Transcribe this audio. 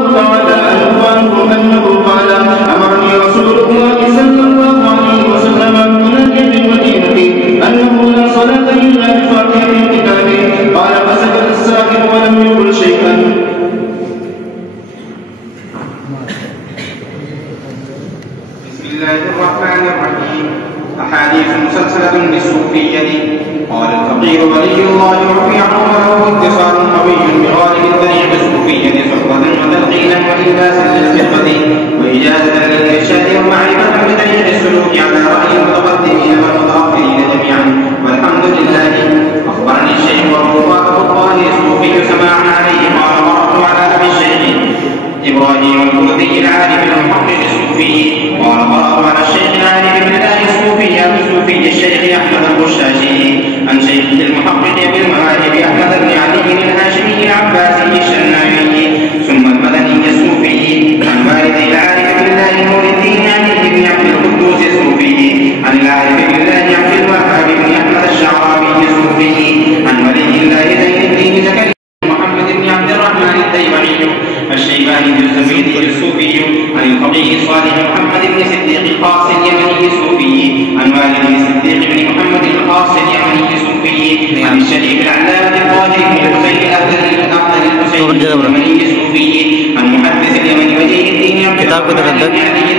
تعالى عنه أنه قال: أمرني رسول الله صلى الله عليه وسلم أن أنادي بالمدينة أنه لا صلاة إلا بفاتحة الكتاب. قال: فسكت الساكت ولم يقل شيئا. بسم الله الرحمن الرحيم. أحاديث مسلسلة بالصوفية. قال الفقير ولي الله رفيعه وله اتصال قوي بغالب الطريق الصوفية صحبة وتلقينا وإلباسا للفقه وإجازة للإرشاد ومعرفة بطريق السلوك على رأي المتقدمين والمتأخرين جميعا. والحمد لله. أخبرني الشيخ وموافق الطاهر الصوفي سماعا عليه قال: قرأت على أبي الشيخ إبراهيم الكردي العارف المحقق الصوفي قال: قرأت على الشيخ العارف بالله الصوفي الشيخ أحمد البشاشي عن شيخه المحقق بالمواهب أحمد بن علي الهاشمي العباسي الشناوي ثم المدني الصوفي عن والد العارف بالله نور الدين علي بن عبد القدوس الصوفي عن العارف بالله عبد الوهاب بن أحمد الشعراوي الصوفي عن ولي الله زين الدين زكريا محمد بن عبد الرحمن التيمعي الشيباني الزبيدي الصوفي عن الفقيه صالح محمد بن صديق الخاص اليمني الصوفي عن والده صديق بن محمد الخاص اليمني الصوفي عن الشريف العلامة الطاهر بن الحسين الأفضل الحسين اليمني الصوفي عن محدث اليمن ولي الدين عبد الرحمن